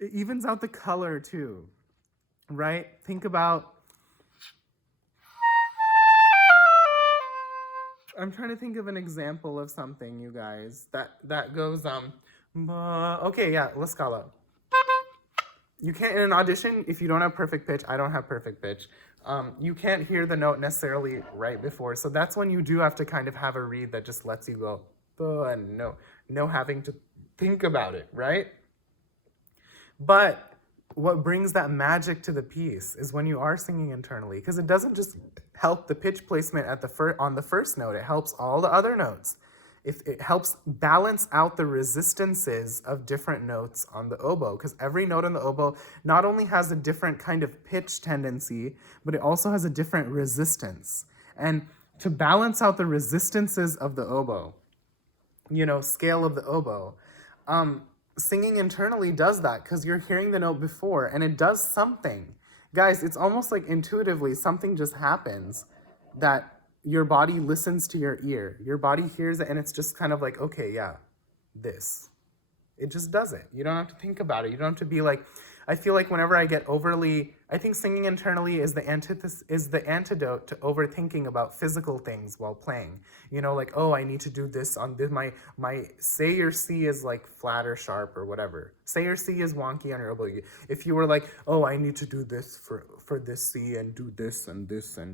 It evens out the color too, right? Think about, I'm trying to think of an example of something, you guys, that goes okay, yeah, La Scala. You can't, in an audition, if you don't have perfect pitch, I don't have perfect pitch, you can't hear the note necessarily right before. So that's when you do have to kind of have a read that just lets you go, and no having to think about it, right? But what brings that magic to the piece is when you are singing internally, because it doesn't just help the pitch placement at on the first note, it helps all the other notes. If it helps balance out the resistances of different notes on the oboe, because every note on the oboe not only has a different kind of pitch tendency, but it also has a different resistance. And to balance out the resistances of the oboe, scale of the oboe, singing internally does that because you're hearing the note before and it does something. Guys, it's almost like intuitively something just happens that your body listens to your ear. Your body hears it and it's just kind of like, okay, yeah, this. It just does it. You don't have to think about it. You don't have to be like, I feel like whenever I get overly, I think singing internally is the antidote to overthinking about physical things while playing. Like, oh, I need to do this on this. My say your C is like flat or sharp or whatever. Say your C is wonky on your oboe. If you were like, oh, I need to do this for this C and do this and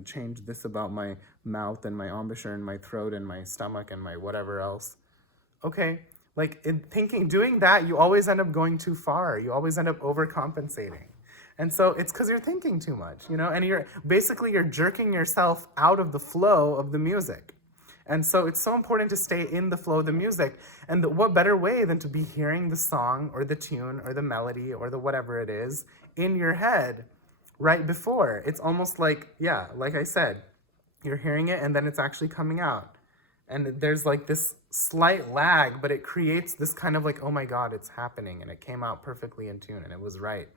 change this about my mouth and my embouchure and my throat and my stomach and my whatever else. Okay, like doing that, you always end up going too far. You always end up overcompensating. And so it's because you're thinking too much, and you're jerking yourself out of the flow of the music. And so it's so important to stay in the flow of the music. And what better way than to be hearing the song or the tune or the melody or the whatever it is in your head right before. It's almost like, yeah, like I said, you're hearing it and then it's actually coming out. And there's like this slight lag, but it creates this kind of like, oh my God, it's happening. And it came out perfectly in tune and it was right?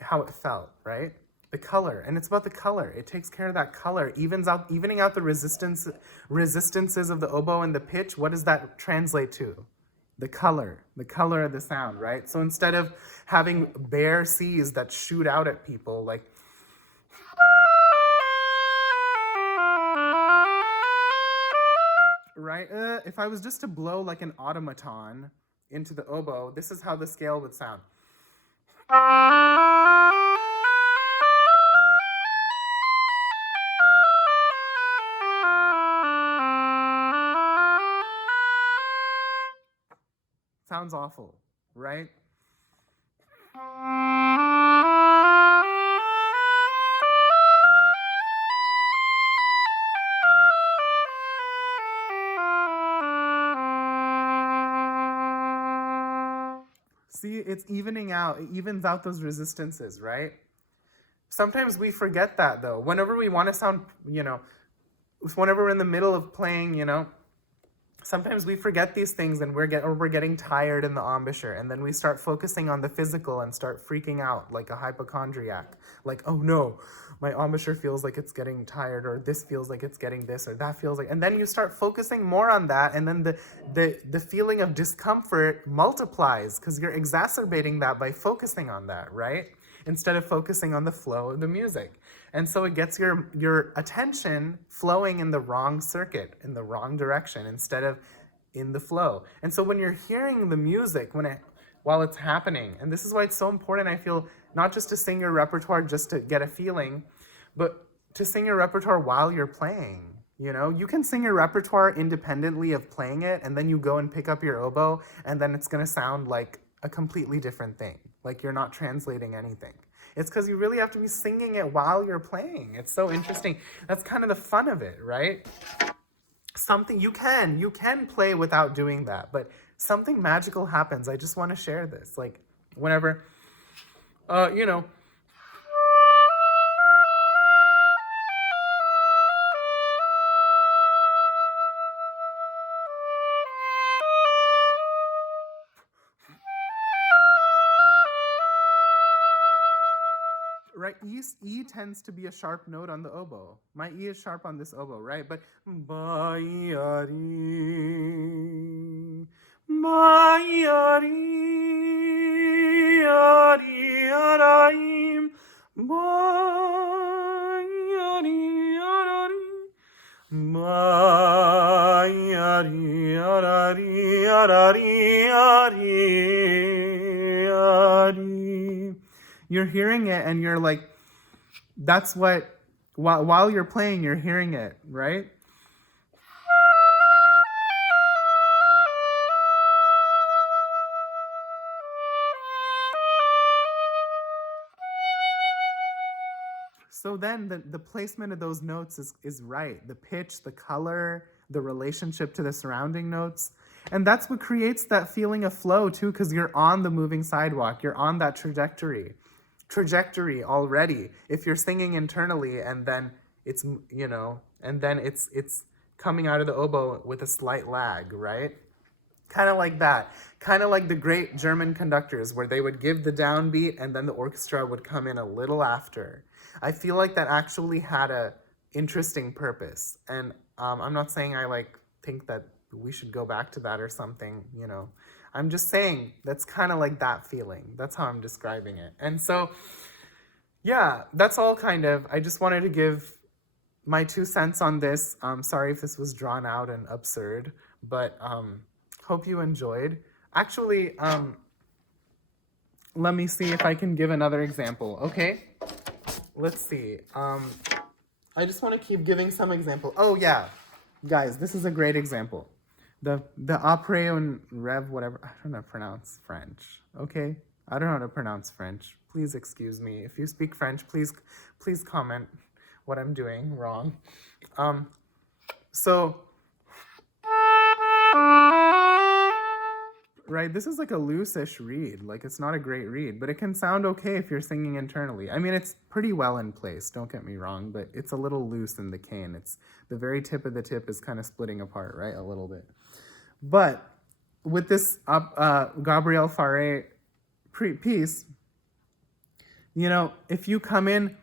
How it felt, right? The color, and it's about the color. It takes care of that color, evening out the resistances of the oboe and the pitch. What does that translate to? The color of the sound, right? So instead of having bare C's that shoot out at people, like, right? If I was just to blow like an automaton into the oboe, this is how the scale would sound. Sounds awful, right? See, it's evening out. It evens out those resistances, right? Sometimes we forget that, though. Whenever we want to sound, whenever we're in the middle of playing, sometimes we forget these things and we're getting tired in the embouchure, and then we start focusing on the physical and start freaking out like a hypochondriac. Like, oh no, my embouchure feels like it's getting tired, or this feels like it's getting this, or that feels like, and then you start focusing more on that, and then the feeling of discomfort multiplies because you're exacerbating that by focusing on that, right? Instead of focusing on the flow of the music. And so it gets your attention flowing in the wrong circuit, in the wrong direction, instead of in the flow. And so when you're hearing the music, while it's happening, and this is why it's so important, I feel, not just to sing your repertoire just to get a feeling, but to sing your repertoire while you're playing. You can sing your repertoire independently of playing it, and then you go and pick up your oboe, and then it's going to sound like a completely different thing. Like you're not translating anything. It's because you really have to be singing it while you're playing. It's so interesting. That's kind of the fun of it, right? Something you can play without doing that, but something magical happens. I just want to share this. Like whenever, right? E tends to be a sharp note on the oboe. My E is sharp on this oboe, right? But ba-ya-ri, ba-ya-ri, You're hearing it and you're like, that's what, while you're playing, you're hearing it, right? So then the placement of those notes is right. The pitch, the color, the relationship to the surrounding notes. And that's what creates that feeling of flow too, because you're on the moving sidewalk. You're on that trajectory already. If you're singing internally and then it's, and then it's coming out of the oboe with a slight lag, right? Kind of like that. Kind of like the great German conductors where they would give the downbeat and then the orchestra would come in a little after. I feel like that actually had a interesting purpose. And I'm not saying I think that we should go back to that or something, I'm just saying that's kind of like that feeling. That's how I'm describing it. And so, yeah, that's all kind of, I just wanted to give my 2 cents on this. Sorry if this was drawn out and absurd, but hope you enjoyed. Actually, let me see if I can give another example, okay? Let's see. I just want to keep giving some example. Oh, yeah. Guys, this is a great example. The après un rêve, whatever. I don't know how to pronounce French, okay? I don't know how to pronounce French. Please excuse me. If you speak French, please comment what I'm doing wrong. So, right, this is like a loose-ish reed. Like, it's not a great reed, but it can sound okay if you're singing internally. I mean, it's pretty well in place, don't get me wrong, but it's a little loose in the cane. It's the very tip of the tip is kind of splitting apart, right, a little bit. But with this Gabriel Fauré piece, if you come in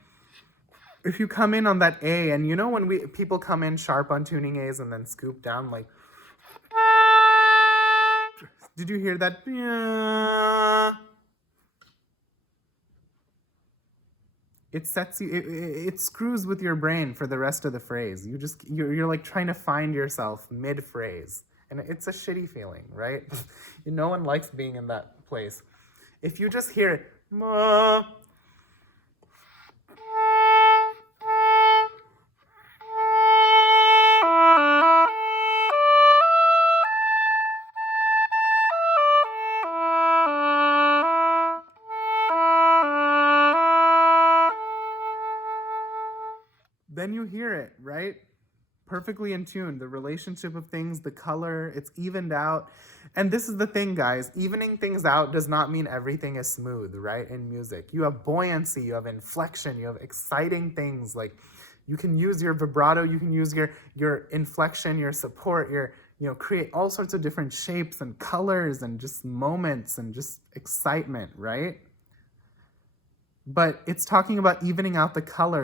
on that A, and when people come in sharp on tuning A's and then scoop down, like, did you hear that? It sets you, it screws with your brain for the rest of the phrase. You're like trying to find yourself mid-phrase. And it's a shitty feeling, right? No one likes being in that place. If you just hear it, then you hear it, right? Perfectly in tune. The relationship of things, the color, it's evened out. And this is the thing, guys. Evening things out does not mean everything is smooth, right? In music. You have buoyancy, you have inflection, you have exciting things. Like, you can use your vibrato, you can use your inflection, your support, create all sorts of different shapes and colors and just moments and just excitement, right? But it's talking about evening out the color.